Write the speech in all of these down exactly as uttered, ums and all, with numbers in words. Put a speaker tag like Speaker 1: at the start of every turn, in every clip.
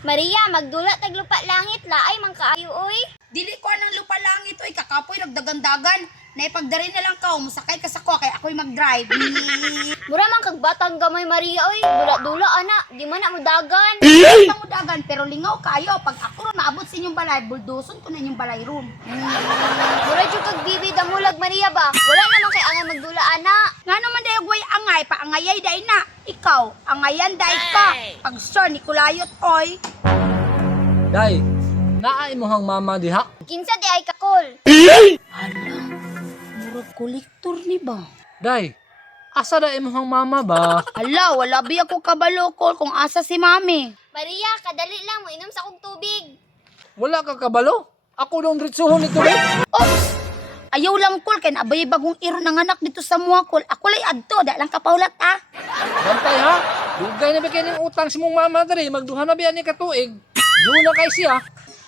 Speaker 1: Maria, magdula tag lupa langit laay man kaayo oy.
Speaker 2: Dili ko anang lupa langit oy, kakapoy nagdagandagan. Naipagdari na lang ka, musakay ka sa ko kay ako'y mag-drive.
Speaker 1: Mura man kag batang gamay Maria oy, dula-dula ana, di man na mo dagan.
Speaker 2: Pangudagan pero lingaw kayo pag ako ron maabot sa inyong balay, buldoson ko na inyong balay ron.
Speaker 1: Mura jud kag bibi damulag Maria ba? Wala naman kay angay magdula ana.
Speaker 2: Ngano man dayo way angay pa angayay day na. Ikaw, angayan day ka. Pag sure ni kulayot oy.
Speaker 3: Day, naay mo hang mama diha.
Speaker 1: Kinsa di ay kakol.
Speaker 2: Hala, murag kolektor ni ba?
Speaker 3: Day, asa da imong mama ba?
Speaker 2: Hala, wala bi ako kabalokol kung asa si mami.
Speaker 1: Maria, kadali lang mo inom sa kog tubig.
Speaker 3: Wala ka kabalo? Ako dong ritsuhon nito rin.
Speaker 2: Oops! Ayaw lang kol, kaya nabay bagong iro ng anak dito sa mga kol. Ako lay adto, da lang kapaulat ah.
Speaker 3: Bantay ha, dugay na ba kayo ng utang si mong mama dali, magduha na ba ni katuig? Doon na kay siya.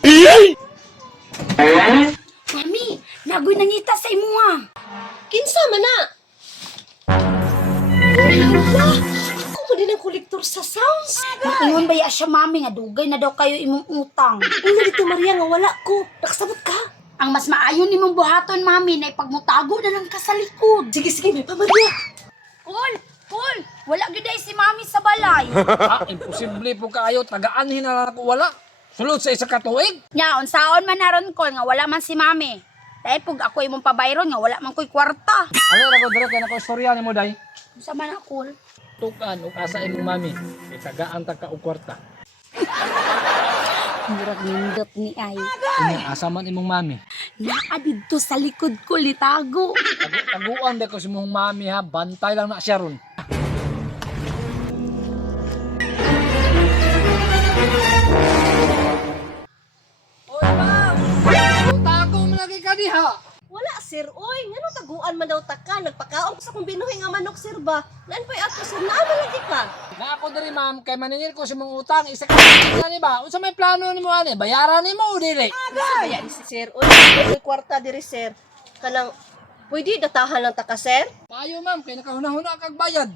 Speaker 2: Mami, nagoy nangita sa imo ha.
Speaker 4: Kinsa man na? Hala, ako mo din ang kolektor sa sounds.
Speaker 2: Matingon ba ya siya mami nga dugay na daw kayo imong utang.
Speaker 4: Una dito Maria nga wala ko. Nakasabot ka.
Speaker 2: Ang mas maayon nimong buhaton mami na ipagmutago na lang ka sa likod.
Speaker 4: Sige, sige, may pa Maria.
Speaker 2: Kol, kol, wala gyud si mami sa balay.
Speaker 3: Ah, imposible po kaayo, tagaanhin na lang ako wala. Sulod sa isa katuig.
Speaker 2: Nya, unsaon man naron kol nga wala man si mami. Dahil pug ako imong pabayron nga wala man ko'y kwarta.
Speaker 3: Ano na ko dire kay nako istorya nimo day?
Speaker 2: Unsa man akol?
Speaker 3: Tukan ug asa imong mami. Kay tagaan ta ka og kwarta.
Speaker 2: Murag nindot ni ay.
Speaker 3: Unya asa man imong mami?
Speaker 2: Naa didto sa likod ko litago.
Speaker 3: Tagu taguan ba ko si imong mami ha, bantay lang na siya ron. Oy ma'am, tago mo lagi ka diha.
Speaker 4: Wala sir, oy. Ngano taguan man daw ta ka? Nagpakaon ko sa kong binuhay nga manok sir ba? Laan pa'y ato sir, naama lagi ka.
Speaker 3: Na ako diri ma'am, kay maningil ko si mong utang, isa ka ni ba? Unsa may plano nimo ani? Bayaran nimo o dili?
Speaker 4: Kaya ni si sir, oy. May kwarta diri sir. Kanang, pwede datahan lang ta ka sir?
Speaker 3: Payo ma'am, kay nakahuna-huna kag bayad.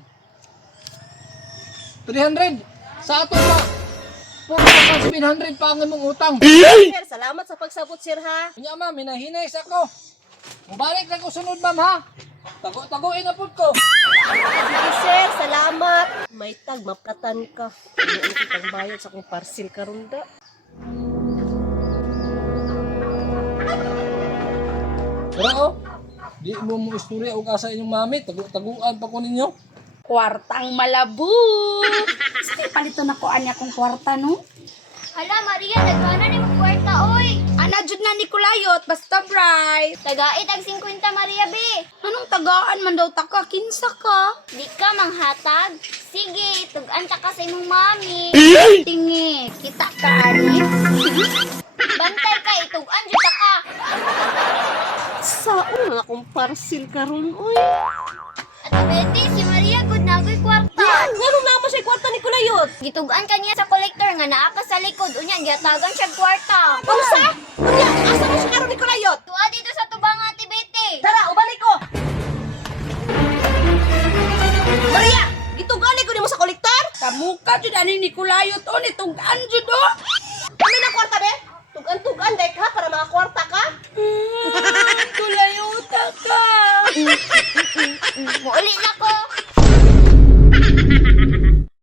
Speaker 3: three hundred sa ato pa. Puro pa seven hundred pa ang imong utang.
Speaker 4: Sir, salamat sa pagsabot sir ha.
Speaker 3: Unya ma'am, hinahinay sa ko. Mubalik na ko sunod ma'am ha. Tago-tagoin na pud ko.
Speaker 4: Sige sir, salamat. May tag, maplatan ka. Ano ang kitang bayad sa kong parcel karunda?
Speaker 3: Pero oh, di mo mo istorya og asa inyong mami, tago-taguan pa ko ninyo.
Speaker 2: Kwartang malabu. Sige, palito na ko anya kong kwarta no.
Speaker 1: Hala Maria, nagkana ni mo kwarta oy.
Speaker 2: Ana jud na ni kulayot, basta bright.
Speaker 1: Tagait ang fifty Maria B.
Speaker 2: Anong tagaan man daw ta ka? Kinsa ka?
Speaker 1: Di ka manghatag. Sige, tugan ta ka sa imong mami.
Speaker 2: Tingi, kita ka ani.
Speaker 1: Bantay ka, itugan jud ta ka.
Speaker 4: Saan nga akong parcel karon oy?
Speaker 1: At Betty, si Maria gud nagoy kwarta.
Speaker 4: Ngano na mo siya kwarta ni Kulayot?
Speaker 1: Gitugan kaniya sa collector nga naa ka sa likod. Unya, giyatagan siya kwarta.
Speaker 4: Unsa? Unya, asa mo siya karon ni Kulayot?
Speaker 1: Tuwa dito sa tubang ati Betty.
Speaker 4: Tara, ubalik ko. Maria, gitugali ko nimo sa kolektor?
Speaker 2: Kamuka jud ani ni kulayot o ni tugan jud o.
Speaker 4: Kami na kwarta be? Tugan-tugan dek ha para makakwarta ka?
Speaker 2: Kulayota ka.
Speaker 1: Muuli na ko.